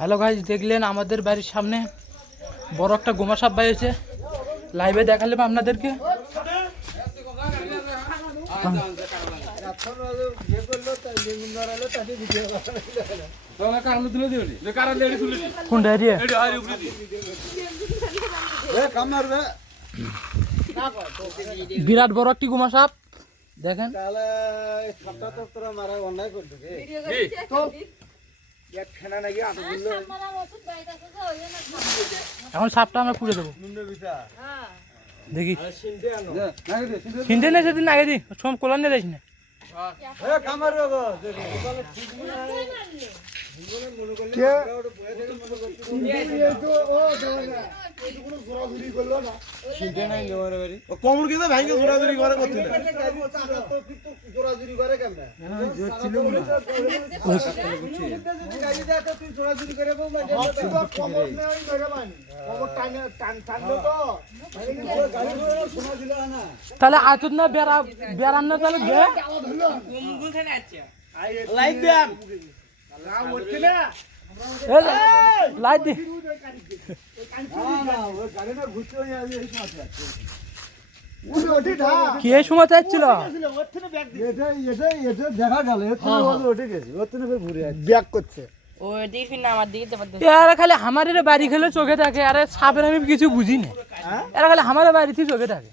Hello guys দেখলেন আমাদের বাড়ির সামনে বড় একটা গোমা সাপ বাইছে লাইভে দেখালাম আপনাদেরকে। কোন বিরাট বড় একটি গোমা সাপ দেখেন এখন সাপটা আমরা পুড়ে দেবো। দেখি। কিনতে নেই সেদিন আগে দি। সোম কোলার নিয়ে যাইস না। কমর কিন্তু ভাঙ্গে ঘোরাঘুরি করে করছিল। তাহলে আতুর না বেড়া বেড়ান না তাহলে লাইক দেন। খালি আমাদের বাড়ি খেলে চোখে থাকে আরে সাপের আমি কিছু বুঝি না এরা খালি আমার বাড়িতে চোখে থাকে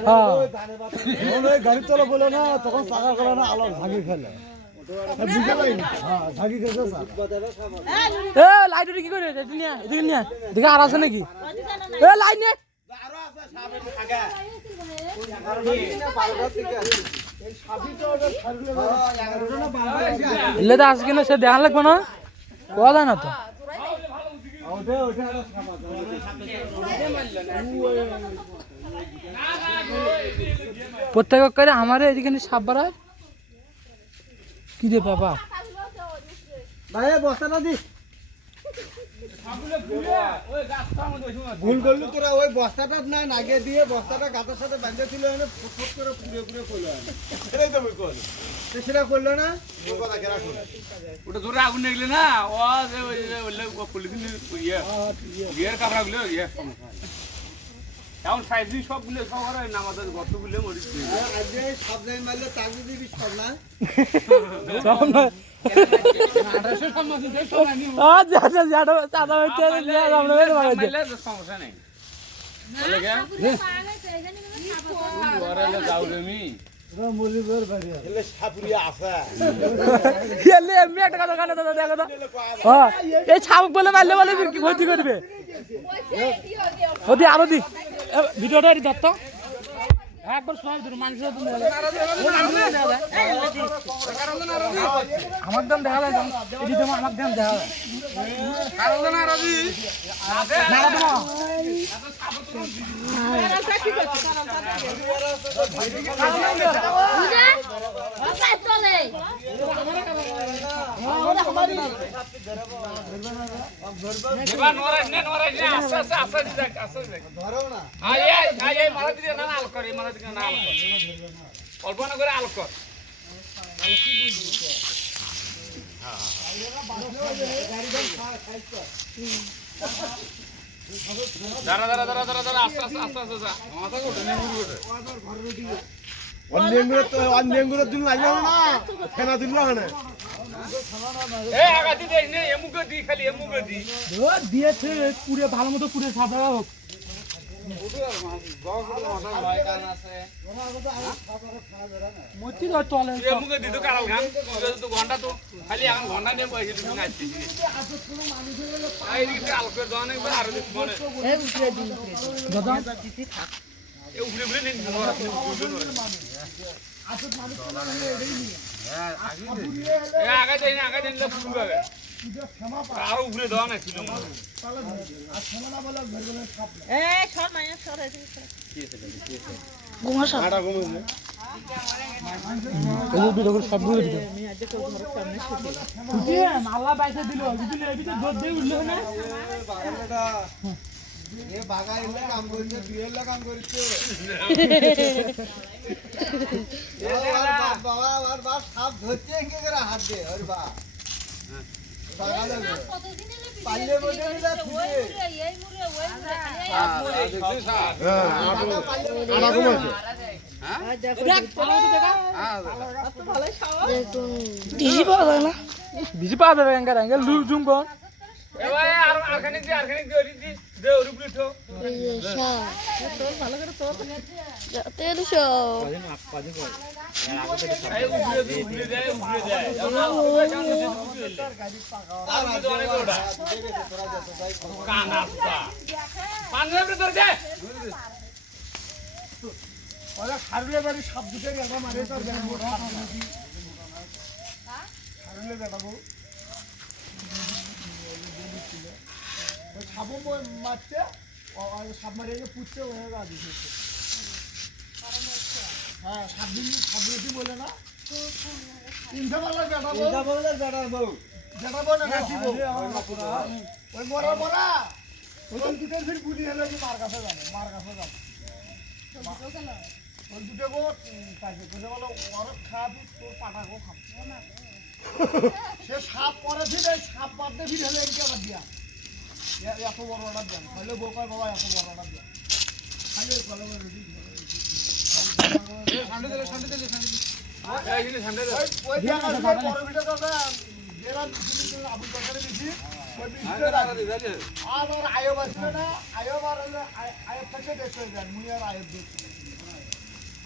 হ্যাঁ গাড়ি তলা বলে না তখন চাকা করে না আলো ঝাঁকি খেলে এ আছে? নাকি? এ, লাইট নিয়ে। এলে তো আজকে না সে দেখা লাগবে না? কোয়া যায় না তো? প্রত্যেক করে আমার এদিকে সাপ বাড়ায় কি রে বাবা ভাই বস্তাটা দি। ভুল করলু তোরা ওই বস্তাটা না নাগে দিয়ে বস্তাটা গাছের সাথে বাঁধে ছিল এনে ফুট ফুট করে পুড়ে পুড়ে করল সেটাই তো আমি করল। সেটা করল না? ওই কথা কেরা করল? ওটা জোরে আগুন লাগলে না? ও যে ওই বললে পলিথিন ইয়ে ইয়ের কাপড়া গুলো ইয়ে। এখন সাইজ সবগুলো সব করে নামাজের গর্তগুলো মরিচ আজকে সব জায়গায় মারলে তার যদি বিস্ফোরণ না সমস্যা নেই তো। হ্যাঁ, এই ছাউক বলে মারলে বলে কি ক্ষতি করবে আরও দি ভিডিওটা দত্ত একবার সবাই ধরো মানুষের। আমার দাম দেখা যায় এটি তোমার আমার দাম দেখা যায় না, এবার নরাই নে নরাই নে আস্তে আস্তে আস্তে আস্তে যাক আস্তে আস্তে যাক ধরো না আয় আয় আয় আয় মারা দিতে না না আল কর, এই মারা দিতে না আল কর। দাঁড়া দাঁড়া দাঁড়া দাঁড়া দাঁড়া, আস্তে আস্তে আস্তে আস্তে মাথা কোটে নে মুড়ি কোটে অন্যের তো অন্যের দিন লাগবে না ফেনা দিল না। দিয়েছে পুরে ভালো মতো পুরে সাদা হোক। ঘণ্টা মনে সবগুলো ভিডিও বাইসে দিল উঠল না আর আর বলে দিলা ফিরে বিজি পাওয়া যাবে জুম কর। আর আরখানে দি আরখানে দি ওরি দুটো গেল মারে তো জানব খারুলে সাবু মারছে সাপ মারিয়ে পুষছে ওরা রাজি হয়েছে হ্যাঁ সাত দিন সাত দিন বলে না। ওই মরা মরা ওই দুটো ফির গুলি হলো কি মার কাছে যাবে মার কাছে যাবে। ওই দুটো গো তাকে বলে বলো ওর খাবি তোর পাটা গো খাব সে সাপ পরে ফিরে সাপ পাতে ফিরে হলে এদিকে আবার দিয়া। এত বড় অর্ডার দেন। তাহলে বউ কয় বাবা এত বড় অর্ডার দেন। খালি ওই কলমে রেডি। এই জিনিস সামনে দে ওই ওই জায়গা থেকে বড় ভিডিও করবে জেলা দিছি আবুল বাজারে দিছি ওই ওর আয়ব আসবে না। আয়ব আর আয়ব থেকে দেখতে হয়ে মুই আর আয়ব দেখছি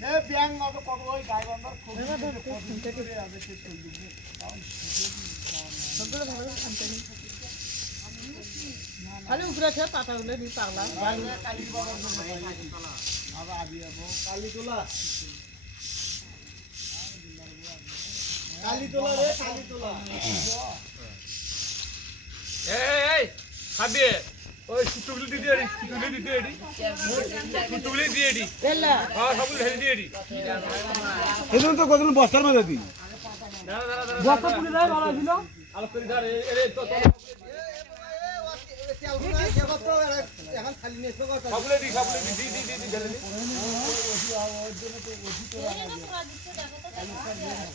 সে ব্যাং হবে কত ওই গাই বান্দার খুব করে আছে সে খালি উপরে আছে পাতা উলে দি পাগলা কালী বাবার আবার আবি যাব। কালি তোলা। কালি তোলা রে কালি এই এই খাবি। ওই সুটুগুলি দি দিয়ে সুটুগুলি দি দিয়ে দি সুটুগুলি দিয়ে দি বেলা হ্যাঁ সবগুলো ঢেলে দিয়ে দি এজন্য তো কতগুলো বস্তার মধ্যে দাঁড়া বস্তা পুলে দেয় ভালো ছিল আলোক করে তো তো এখন খালি নেছো কথা দি দি দি দি দি দি দি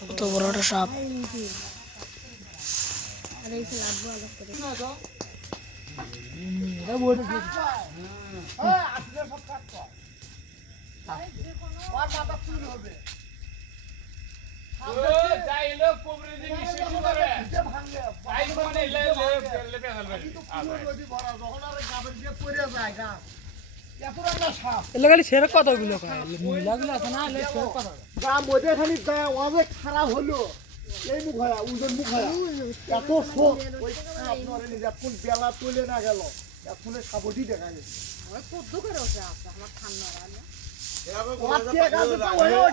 কত বড় একটা সাপ। হ্যাঁ যায় গা এত রান্না সাপ এলে খালি সেরে কতগুলো মহিলাগুলো আছে না গা মধ্যে খালি অনেক খারাপ হলো। এই মুখ হয় উজন মুখ হয়। এত শোক। কোন বেলা তুলে না গেল। এখনে সাবটি দেখা গেছে।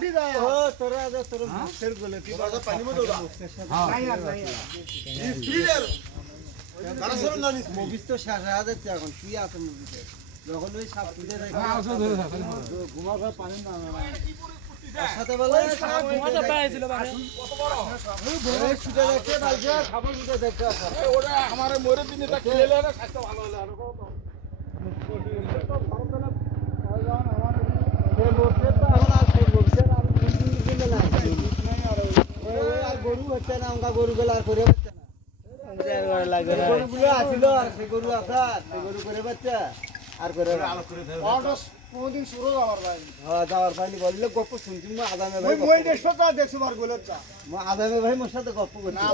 যে নাই আর। মুভিস তো শেষ হয়ে যাচ্ছে এখন কি আছে মুভিতে? যখন ওই সাপ তুলে দেখে ঘুমাবার পানি না সাথে বলে সাপ মজা পাইছিল বারে ওই ছুটে দেখতে বালছে সাপের ছুটে দেখতে ওটা আমার মরে দিনে তা খেলে না স্বাস্থ্য ভালো হলো আর গরু হচ্ছে না আমরা গরু গুলো আর করে হচ্ছে না। গরুগুলো আসিল আর। সে গরু আছে সে গরু করে বাচ্চা আর করে না। ওটা কোনদিন শুরু যাওয়ার ভাই হ্যাঁ যাওয়ার পানি বললে গপ্প শুনছি মো আদামে ভাই ওই মই দেখছো তা দেখছো বার গোলের চা মো আদামে ভাই মোর সাথে গপ্প করছি না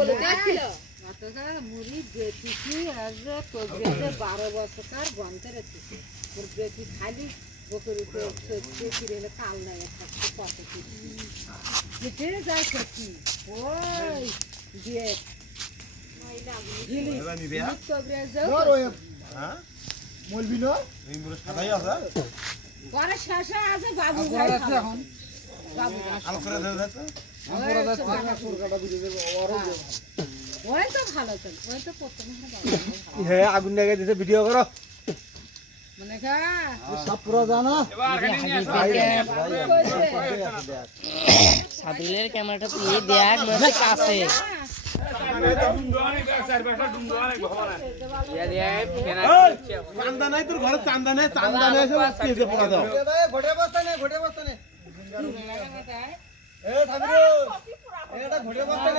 অতটা মুড়ি বেটিছি আর যে কবরিয়াতে বারো বছরকার বন্ধে রেখেছি ওর বেটি খালি বকরিতে সত্যি ফিরে কাল নাই একটা কত যেতে যায় সত্যি ওই দিয়ে হ্যাঁ মলবি না পরে শেষে আছে বাবু ভাই খাবে। বাবু ওই তো ভালো চল ওই তো প্রথমে বাবু আগুন লাগে দিতে ভিডিও করো মানে কা সব পুরো জানা। সাদুলের ক্যামেরাটা তুই দেখ মনে কাছে চান্দা নাই তোর ঘরে চান্দা নেই চান্দা নেই এসে পড়া দাও ঘটে বস্তা নেই ঘটে বস্তা